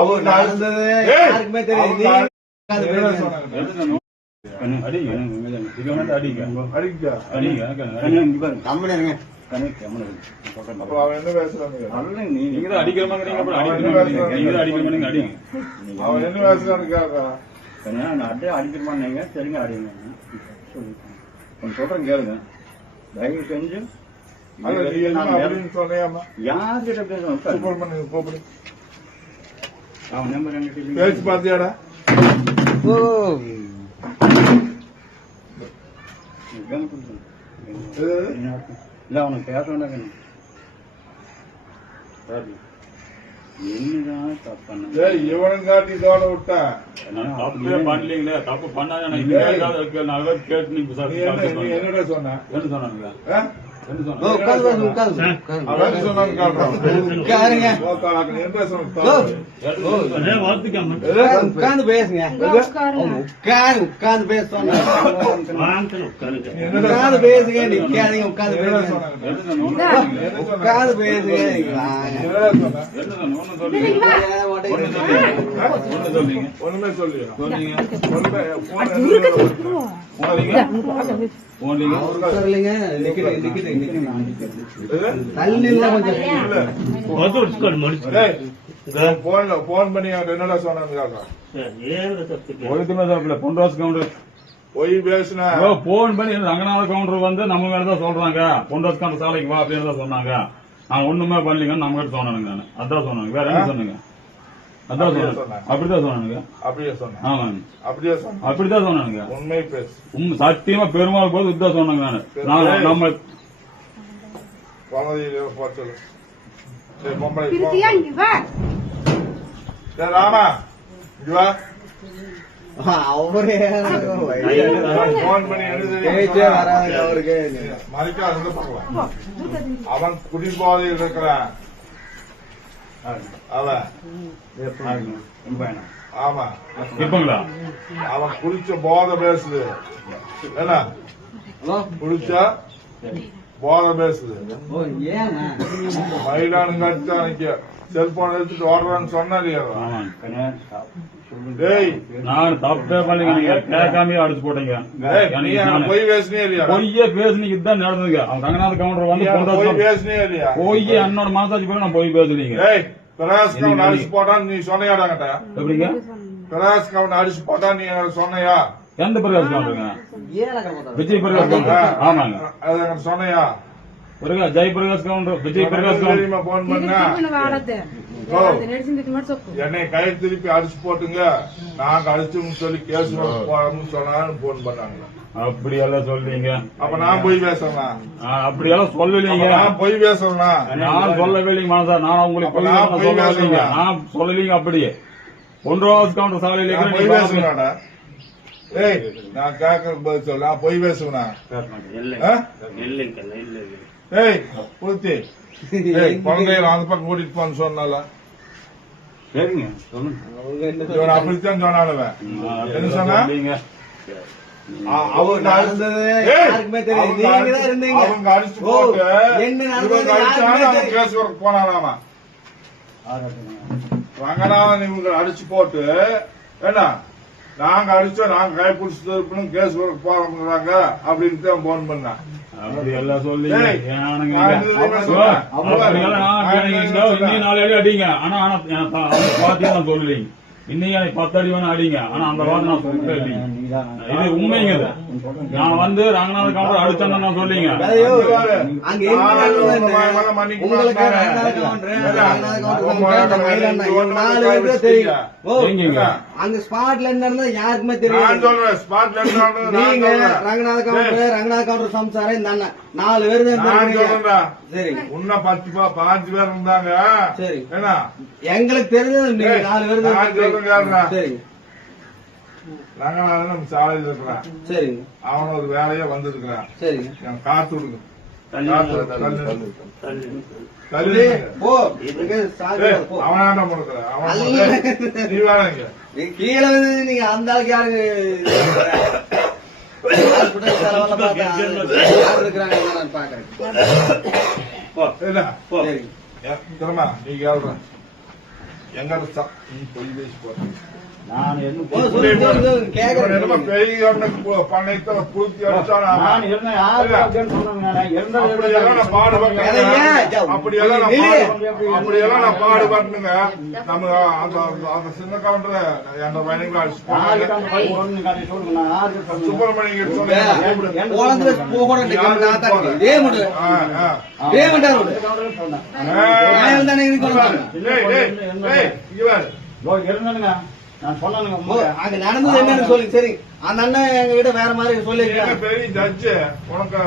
அவர் நடந்தது யாருக்குமே தெரியும். அடிக்கிறமான்னு சரிங்க அடிங்க சொல்றேன் கேளுங்க. தயவு செஞ்சு யார்கிட்ட பேசணும்? அவன் நம்பர் பேச்சு பாத்தியாடா? இல்ல அவனுக்கு பேச வேண்டாம். என்னதான் தப்பு இவனும் காட்டி தோட விட்டா பண்ணலீங்களே. தப்பு பண்ணாத என்னடா சொன்ன? என்ன சொன்னாங்க? உட்காந்து பேசுங்க. உட்காந்து பேச உட்காந்து பேசுங்க. நிக்காதீங்க. உட்காந்து பேசுங்க. உட்காந்து பேசுங்க. ஒண்ணுமே சொல்லி போன் பண்ணி என்னடா சொன்னாங்க? போய் பேசுன போன் பண்ணி ரங்கநாத கவுண்டர் வந்து நம்ம மேலதான் சொல்றாங்க. பொன்ராஜ் கவுண்டர் சாலைக்கு வா அப்படின்னு தான் சொன்னாங்க. நான் ஒண்ணுமே பண்ணலீங்கன்னு நம்ம கிட்ட சொன்னானுங்க. நான் அதான் சொன்னாங்க. வேற என்ன சொன்னீங்க? அதான் சொன்னாங்க. அப்படிதான் சொன்னானுங்க. அப்படியே சொன்னேன். ஆமாங்க. அப்படிதான் சொன்னானுங்க. உண்மை பேசு. சத்தியமா பெருமாள் போது இதுதான் சொன்னாங்க. நான் நம்ம ராமா அவன் குடிபோதையில் இருக்கிறான். ஆமா இப்பங்களா அவன் குடிச்ச போதை பேசுது. என்ன குடிச்சா போதை பேசுது. மயிலானு கட்டா நிக்க செல்போன் எடுத்துட்டு ஓடுறான்னு சொன்னாரியா? நான் தப்பே பண்ணீங்க. கேட்காமே அடிச்சு போட்டீங்க. பொய் பேசுனே இல்லையா? பொய்யே பேசுனீங்க. இதுதான் நடந்ததுங்க. அவன் ரங்கநாத கவுண்டர் வந்து பொய் பேசுனே இல்லையா? பொய் அண்ணோட மாசாச்சு போய் நான் பொய் பேசுனீங்க. பிரகாஷ் கவுண்ட் அடிச்சு போட்டான்னு நீ சொன்னையாடாங்கட்ட? எப்படிங்க பிரகாஷ் கவுண்ட் அடிச்சு போட்டா நீ சொன்னையா? எந்த பிரகாஷ் கவுண்டருங்க? விஜய் பிரகாஷ் கவுண்டர். ஆமாங்க. அது சொன்னையா? ஜெய் பிரகாஷ் கவுண்டர் விஜய் பிரகாஷ் கவுண்டர் போன் பண்ணா என்னை கை திருப்பி அடிச்சு போட்டுங்க. நாங்க அடிச்சுன்னு சொல்லி கேஸ் போறோம்னு சொன்னான்னு போன் பண்ணாங்க. அப்படியெல்லாம் சொல்றீங்க. அப்ப நான் போய் பேசுறேன்? அப்படியெல்லாம் சொல்லலீங்க. நான் போய் பேசுறேன்? நான் சொல்லவே இல்லைங்க மாசா. நான் உங்களுக்கு சொல்லலீங்க. நான் சொல்லலீங்க. அப்படியே பொன்ராஜ் கவுண்டர் சாலையில போய் பேசுறேன்டா. ஏய் நான் கேட்கற பதில் சொல்ல. நான் போய் பேசுவேன்? ஏய் பூர்த்தி குழந்தைய அந்த பக்கம் கூட்டிட்டு போன்னு சொன்னால சரிங்க சொல்லுங்க. அப்படித்தான் சொன்னாலுவன். என்ன சொன்னா? அவர் நடந்தது யாருக்குமே தெரியும். அவங்க அடிச்சு போட்டு கேஸ் ஒர்க் போனாராமா. ரங்கநாதன் இவங்க அடிச்சு போட்டு என்ன நாங்க அடிச்சோம் நாங்க கை பிடிச்சு கேஸ் ஒர்க் போறாங்க அப்படின்னு தான் போன் பண்ணேன். அப்படி எல்லாம் சொல்லி நாலு அடி அடிங்க. ஆனா பாத்தீங்கன்னா சொல்லலீங்க. இன்னைக்கு 10 அடி வேணா அடிங்க. ஆனா அந்த வார்த்தை நான் சொல்லிட்டே இல்லைங்க. இது உண்மைங்க. நான் வந்து ரங்கநாத கவுண்டர் அடிச்சேன்னு நான் சொல்லிங்க. அங்க ஸ்பாட்ல இருந்தா யாருக்குமே தெரியும். நீங்க ரங்கநாத கவுண்டர் சம்சாரம் இந்த அண்ணன் 4 பேர் தான். சரி உன்ன 5 பேர் இருந்தாங்க. சரி என்ன எங்களுக்கு தெரிஞ்சது நீங்க 4 பேர் தான். சரி ரங்கநாதன் சாலையில் இருக்கிறான். சரி அவன் ஒரு வேலையா வந்திருக்கிறான். சரி காத்து விடுங்க. அவனாண்ட கொடுக்குற அவன் நீ வேணாங்க. கீழே வந்து நீங்க அந்த ஆளுக்கு யாரு பாக்குறேன். நீ கேள்ற எங்க நீ பொய் பேசி போறேன் நான் என்ன பெரிய பண்ணைத்த புழுத்தி அடிச்சானா நான் இருந்த யாரு அப்படின்னு சொன்னாங்க அப்படியெல்லாம் நான் பாடுபட்டேன் அப்படியெல்லாம் நான் பாடுபட்டுங்க நம்ம அந்த சின்ன கவுண்டர் என் பையனுக்கு சுப்பிரமணியம் இருந்தனுங்க நான் சொன்னேங்க அங்க நடந்தது என்னன்னு சொல்லி சரி அந்த அண்ணன் எங்ககிட்ட வேற மாதிரி சொல்லி பெரிய ஜட்ஜு உனக்கு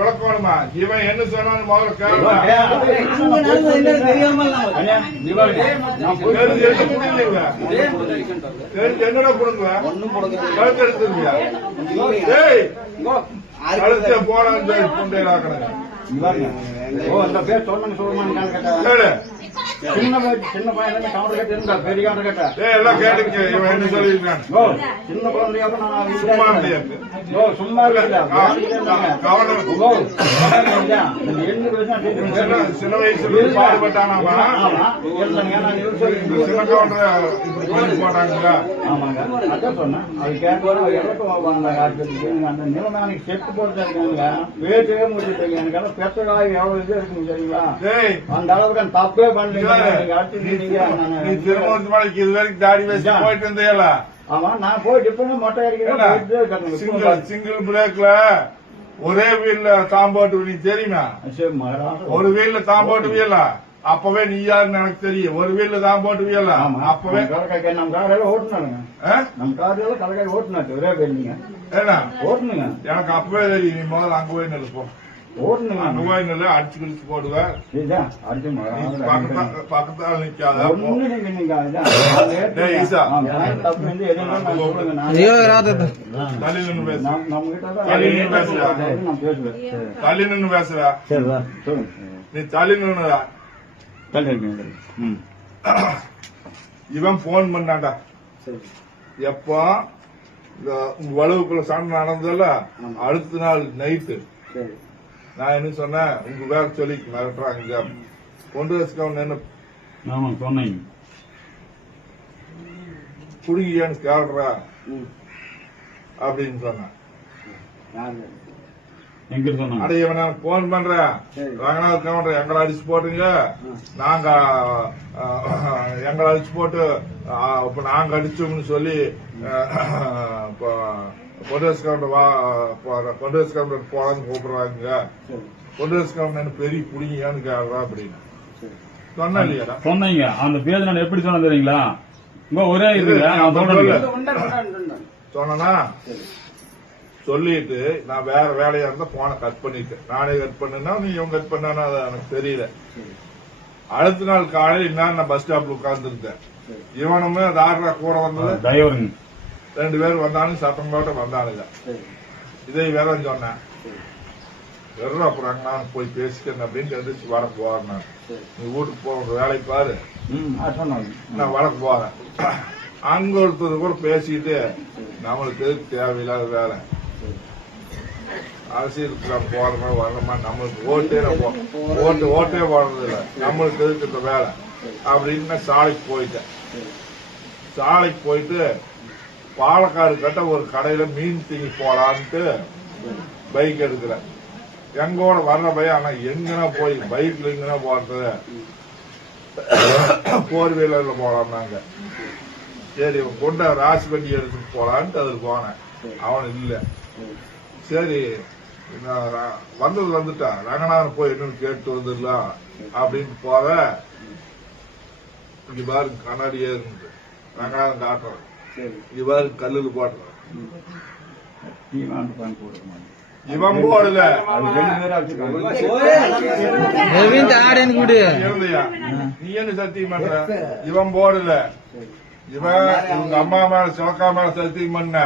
விளக்கம் வேணுமா இவன் என்ன சொன்னான்னு முதல்ல என்னடா கொடுங்க ஒன்னும் கொடுங்க கழுத்து எடுத்துருவியா கழுத்த போனான்னு சொல்லி கொண்டேராக்கணுங்க அந்த பேர் சொன்னாங்க சொல்லுமான்னு சின்ன பையன் கவுண்டர் கட்ட இருந்தா பெரிய கவுண்டர் கட்ட எல்லாம் கேட்டுங்க இவன் என்ன சொல்லியிருக்கான் சின்ன குழந்தையாக சும்மா முடியாது சும்மா சின்ன வயசுல பாடுபட்டானாமா சின்ன கவுண்டர் இப்படி பண்ணி போட்டாங்களா ஆமாங்க அதான் சொன்னேன் அது கேட்கணும் அந்த நிலமானிக்கு செட்டு போட்டு இருக்காங்க வேட்டவே முடிச்சுட்டு எனக்கு பெற்றகாய் எவ்வளவு இது இருக்குங்க சரிங்களா அந்த அளவுக்கு தப்பே பண்ணீங்க நீ திருமணத்து மலைக்கு இது வரைக்கும் தாடி வச்சு போயிட்டு இருந்தேல ஆமா நான் போயிட்டு இப்ப மொட்டை அடிக்கிறேன் சிங்கிள் பிரேக்ல ஒரே வீல்ல தாம்போட்டு நீ தெரியுமா ஒரு வீல்ல தாம்போட்டு வீல அப்பவே நீ யாருன்னு எனக்கு தெரியும் ஒரு வீல்ல தாம்போட்டு அப்பவே நம்ம காரையில ஓட்டுனாங்க நம்ம காரையில கலக்காய் ஓட்டுனாச்சு ஒரே பேர் நீங்க ஏன்னா ஓட்டுனுங்க எனக்கு அப்பவே தெரியும் நீ முதல்ல அங்க போய் நிற்போம் ஓட்டுனுங்க அங்க போய் நின்று அடிச்சு கிழிச்சு போடுவேன் பக்கத்தால நிக்காத தள்ளி நின்று பேசுற நீ தள்ளி நின்னுடா இவன் போன் பண்ணாண்டா எப்போ உங்க வலுவுக்குள்ள சண்டை நடந்ததுல அடுத்த நாள் நைட்டு நான் என்ன சொன்னேன் உங்க வேற சொல்லி மிரட்டுறாங்க கொண்டு வச்சுக்கவன் என்ன சொன்னீங்க குடுங்கியான்னு கேள்றா அப்படின்னு சொன்னேன் அடையவன போன் பண்றேன் ரங்கநாத் கவுண்டர் எங்களை அடிச்சு போட்டுங்க நாங்க எங்களை அடிச்சு போட்டு இப்ப நாங்க அடிச்சோம்னு சொல்லி பொன்ராஜ் கவுண்டர் பொன்ராஜ் கவுண்டர் போலான்னு கூப்பிடுறாங்க பொன்ராஜ் கவுண்டர் பெரிய புடிங்கியான்னு கேள்றா அப்படின்னு சொன்னா இல்லையா சொன்னீங்க அந்த பேர் நான் எப்படி சொன்ன தெரியுங்களா ஒரே இது சொன்னா சொல்லிட்டு நான் வேற வேலையா இருந்தா போனை கட் பண்ணிட்டேன் நானே கட் பண்ணா நீ இவங்க கட் பண்ணா அது எனக்கு தெரியல அடுத்த நாள் காலையில் நான் பஸ் ஸ்டாப்ல உட்கார்ந்து இருந்தேன் இவனுமே அது ஆடுறா கூட வந்தது 2 பேர் வந்தாலும் சத்தம் போட்டு வந்தானுங்க இதை வேற சொன்னேன் வெறும் அப்புறம் நான் போய் பேசிக்கிறேன் அப்படின்னு எந்திரிச்சு வர போறேன் நான் நீ வீட்டுக்கு போற வேலைக்கு பாரு நான் வர போறேன் அங்க ஒருத்தர் கூட பேசிட்டு நம்மளுக்கு எதுக்கு தேவையில்லாத வேலை அரசியலுக்கு போறோமா வரணுமா நம்மளுக்கு ஓட்டே போடுறது இல்லை நம்மளுக்கு எதுக்கு இந்த வேலை அப்படின்னு சாலைக்கு போயிட்டேன் சாலைக்கு போயிட்டு பாலக்காடு கட்ட ஒரு கடையில மீன் தீங்கி போலான்ட்டு பைக் எடுக்கிறேன் எங்கோட வர்ற பையன் ஆனா எங்கன்னா போய் பைக்ல எங்கன்னா போறது 4 வீலர்ல போலாம் நாங்க சரி கொண்ட ராசி வண்டி எடுத்துட்டு போலான்ட்டு அதுக்கு போனேன் அவன் இல்ல சரி வந்துட்டான் ரங்கநாதன் போய் என்னன்னு கேட்டு வந்துடலாம் அப்படின்னு போற இங்க பாரு கண்ணாடியே இருந்து ரங்கநாதன் காட்டுறேன் இங்க பாரு கல்லுல போடுறேன் இவன் போடல நீ என்ன சத்தியம் பண்ற இவன் போடல இவன் எங்க அம்மா மேல சிவக்கா மேல சத்தியம் பண்ண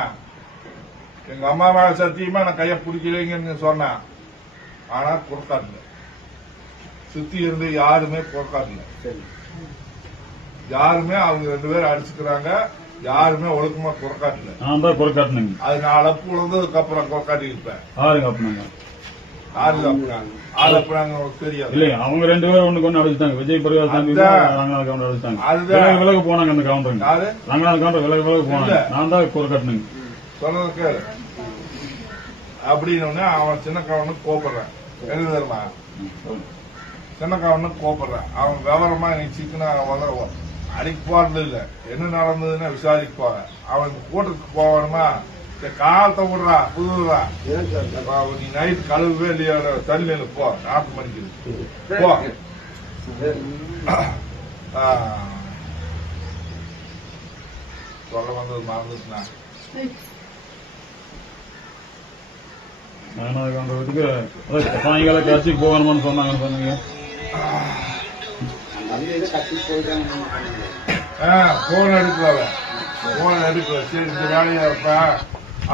எங்க அம்மா மேல சத்தியமா நான் கைய பிடிக்கலைங்கன்னு சொன்னேன் ஆனா பொறுக்காட்டுல சுத்தி இருந்து யாருமே பொறுக்காட்டுல யாருமே அவங்க 2 பேரும் அடிச்சுக்கிறாங்க யாருமே ஒழுக்கமா பொறுக்காட்டுல அது 4 அப்பு விழுந்ததுக்கு அப்புறம் பொறுக்காட்டி இருப்பேன் 6 அப்புனாங்க அது அப்ப நாங்க உங்களுக்கு தெரியாது இல்லைங்க அவங்க 2 பேரும் ஒண்ணுக்கு ஒண்ணு அடிச்சுட்டாங்க. விஜய் பிரகாஷ் சாமி ரங்கநாத கவுண்டர் அடிச்சுட்டாங்க. அதுதான் விலகு போனாங்க அந்த கவுண்டருங்க. யாரு ரங்கநாத கவுண்டர் விலகு போனாங்க. நான் தான் குறை கட்டணுங்க. சொல்றதுக்கு அப்படின்னு அவன் சின்ன கவனுக்கு கோபப்படுறான். எழுது தருமா சின்ன கவனுக்கு கோபப்படுறான். அவன் விவரமா எனக்கு சிக்கன அடிக்க போறது இல்ல. என்ன நடந்ததுன்னு விசாரிக்க போற. அவன் கூட்டத்துக்கு போகணுமா காலத்தை விடுறா புதுறா நீ நைட் கழுவுவே இல்லையா தண்ணியில போ 4 மணிக்கு போ. சொல்ல வந்தது மறந்துச்சுனா ரங்கநாத கவுண்டர் வீட்டுக்கு சாயங்காலம் கட்சிக்கு போகணுமான்னு சொன்னாங்கன்னு சொன்னீங்க. போன் எடுக்கல போன் எடுக்கல. சரி இந்த வேலையா இருப்ப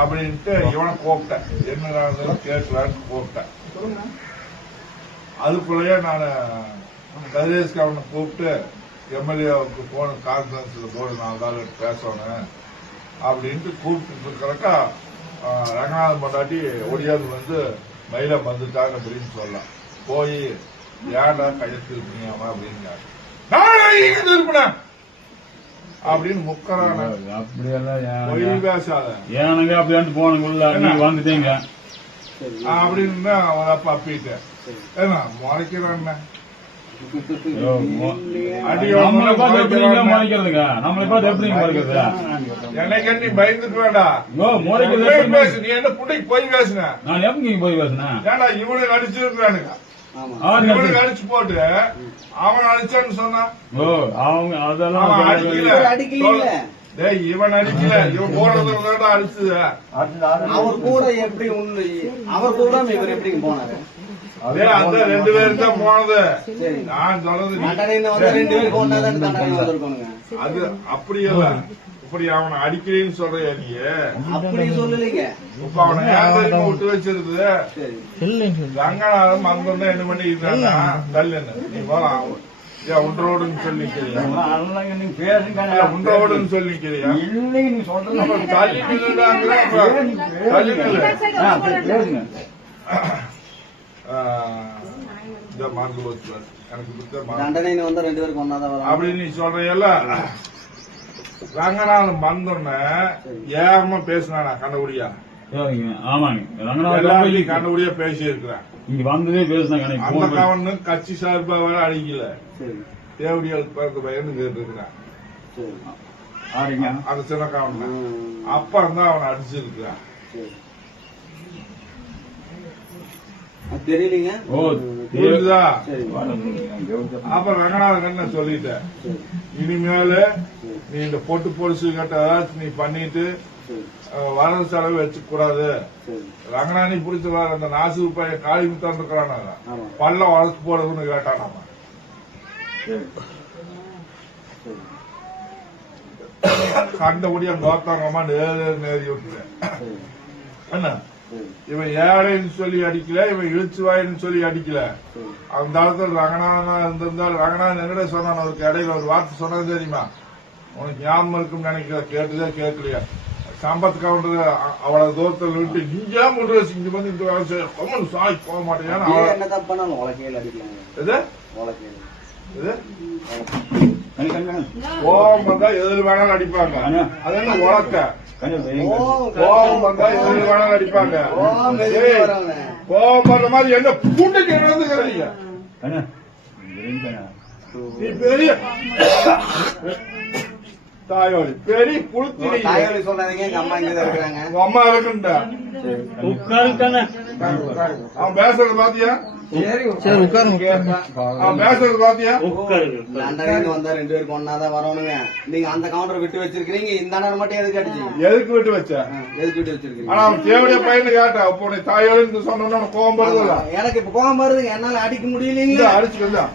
அப்படின்ட்டு இவனை கூப்பிட்டேன். என்ன நடந்ததுன்னு கேட்கலான்னு கூப்பிட்டேன். அதுக்குள்ளேயே நான் கதிரேஷ்க்கு அவனை கூப்பிட்டு எம்எல்ஏவுக்கு போன கான்ஃபரன்ஸ்ல போன 4 நாள் பேசணும் அப்படின்ட்டு கூப்பிட்டு இருக்கிறக்கா ரங்கநாதன் பொண்டாட்டி ஒடியாது வந்து மயில வந்துட்டாங்க அப்படின்னு சொல்லலாம். போய் ஏன்டா கையெழுத்து இருப்பீங்க அப்படின்னு இருப்பேன் அப்படின்னு முக்கறான அப்படியெல்லாம் பேசாத ஏனுங்க அப்படின்ட்டு போனக்குள்ள நீங்க வந்துட்டீங்க அப்படின்னு அவன் அப்பா அப்பிட்டேன். ஏன்னா முறைக்கிறான் நம்மளை பார்த்து எப்படிங்க முறைக்கிறதுங்க? நம்மளை பார்த்து எப்படிங்க முறைக்கிறது? எனக்கு நீ பயந்துட்டு வேண்டா பேசு. நீ என்ன புண்டைக்கு போய் பேசுன? நான் எப்படி போய் பேசுனேன்? ஏன்னா இவனு நடிச்சிருக்கானுங்க. இவனுக்கு அடிச்சு போட்டு அவன் அடிச்சான்னு சொன்னான். ஓ அவங்க அதெல்லாம் அடிக்கல. இவன் அடிக்கல. இவன் போறதுல அடிச்சது. அவர் கூட எப்படி அவர் கூட இவர் எப்படி போனாரு? அந்த 2 பேரும் தான் போனது. நான் சொல்றது 2 பேருக்கு ஒன்னாதான் தண்டனை வந்திருக்கோங்க. அது அப்படி இல்ல. இப்படி அவனை அடிக்கிறேன்னு சொல்றியா நீ? அப்படி சொல்லலைங்க. இப்ப அவனை ஏன் விட்டு வச்சிருக்குது? ரங்கநாதன் வந்தோன்னா என்ன பண்ணி இருந்தாங்க நல்லன்னு நீ போலாம் உண்டரோடுன்னு சொல்லிக்கிறியா? உண்டரோடுன்னு சொல்லிக்கிறியா? தள்ளி மறந்து போச்சு எனக்கு தண்டனை வந்து 2 பேருக்கு ஒன்னாதான் அப்படின்னு நீ சொல்றியல்ல. ரங்கநாதன் வந்தோன்ன ஏகமா பேசினானா கண்டபடியா? ஆமாங்க எல்லாரையும் கண்டபடியா பேசி இருக்கிறேன். இங்க வந்ததே பேசினாங்க. அந்த கவர்னு கட்சி சார்பா வேற அடிக்கல. தேவடியாளுக்கு பிறந்த பையன் கேட்டு இருக்கிறான். அந்த சின்ன கவர்ன அப்பா இருந்தா அவனை அடிச்சிருக்கிறான். தெரியலீங்க. புரியுதா? அப்ப ரங்கநாதன் என்ன சொல்லிட்டேன், இனிமேல நீ இந்த பொட்டு பொலிசு கட்ட ஏதாச்சும் நீ பண்ணிட்டு வரவு செலவு வச்சுக்க கூடாது. ரங்கநாதனி பிடிச்ச வேற அந்த நாசு பையன் காளி முத்தான் இருக்கிறான பல்ல வளர்த்து போடுறதுன்னு கேட்டானாமா. கண்டபடியா கோத்தாங்கம்மா நேரி விட்டுறேன். என்ன இவன் ஏழைன்னு சொல்லி அடிக்கல, இவன் இழுச்சுவாயின்னு சொல்லி அடிக்கல. அந்த காலத்துல ரங்கநாதன் இருந்திருந்தால் ரங்கநாதன் என்னடா சொன்னான் அவருக்கு இடையில ஒரு வார்த்தை சொன்னது தெரியுமா? உனக்கு ஞாபகம் இருக்குன்னு நினைக்கிற கேட்டுதே கேட்கலையா? சம்பத் கவுண்டர் அவ்வளவு தூரத்தில் விட்டு இங்கே முடி வச்சு இங்க வந்து இந்த வேலை செய்ய கம்மன் சாய் போக மாட்டேன். கோபம் வந்தா எதில் வேணாலும் அடிப்பாங்க. அது என்ன உலக்க கோபம் வந்தா எதில் வேணாலும் அடிப்பாங்க. கோபம் வர்ற மாதிரி என்ன பூண்டைக்கு நடந்துக்கிறீங்க? நீ பெரிய தாயோலி பெரிய புளுத்தி தாயோலி சொல்றாங்க. எங்க அம்மா இங்க இருக்கிறாங்க. உங்க அம்மா இருக்குண்டா அவன் பேசுறது பாத்தியா? அவன் பேசுறது பாத்தியா? லண்டன்ல வந்தா 2 பேருக்கு ஒன்னாதான் வரணுங்க. நீங்க அந்த கவுண்டர் விட்டு வச்சிருக்கீங்க. இந்த நேரம் மட்டும் எதுக்கு அடிச்சீங்க? எதுக்கு விட்டு வச்ச? எதுக்கு விட்டு வச்சிருக்கீங்க? ஆனா அவன் தேவைய பையனு கேட்டா அப்போ உன்னை தாயோலின்னு சொன்னா கோபம் வருதுல்ல? எனக்கு இப்ப கோபம் வருதுங்க. என்னால அடிக்க முடியலீங்க. அடிச்சுக்கா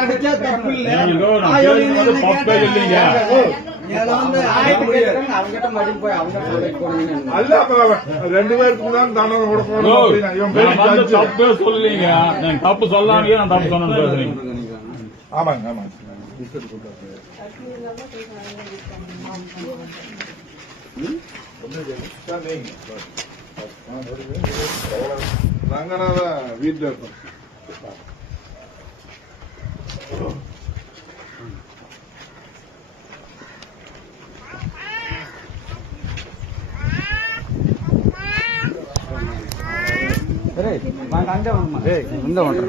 அடிச்சா தப்பு இல்ல. அல்ல 2 பேருக்கு தான் தண்டனை கொடுக்கணும். தப்பே சொல்லீங்க. தப்பு சொல்லாங்க. நான் தப்பு சொன்னு பேசுறீங்க. ஆமாங்க ஆமாங்க. ரங்கநாத வீட்டுல இருக்கும். வாங்க அங்கே வாங்கம்மா. இந்த ஒன்று